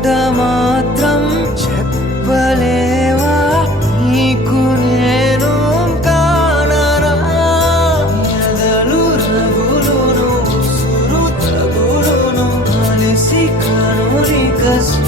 మాట మాత్రం చెప్పలేవా నీకు నేను కానరా ఎదలు రగులును ఉసురు తగులును అలసి కనుని కష్టం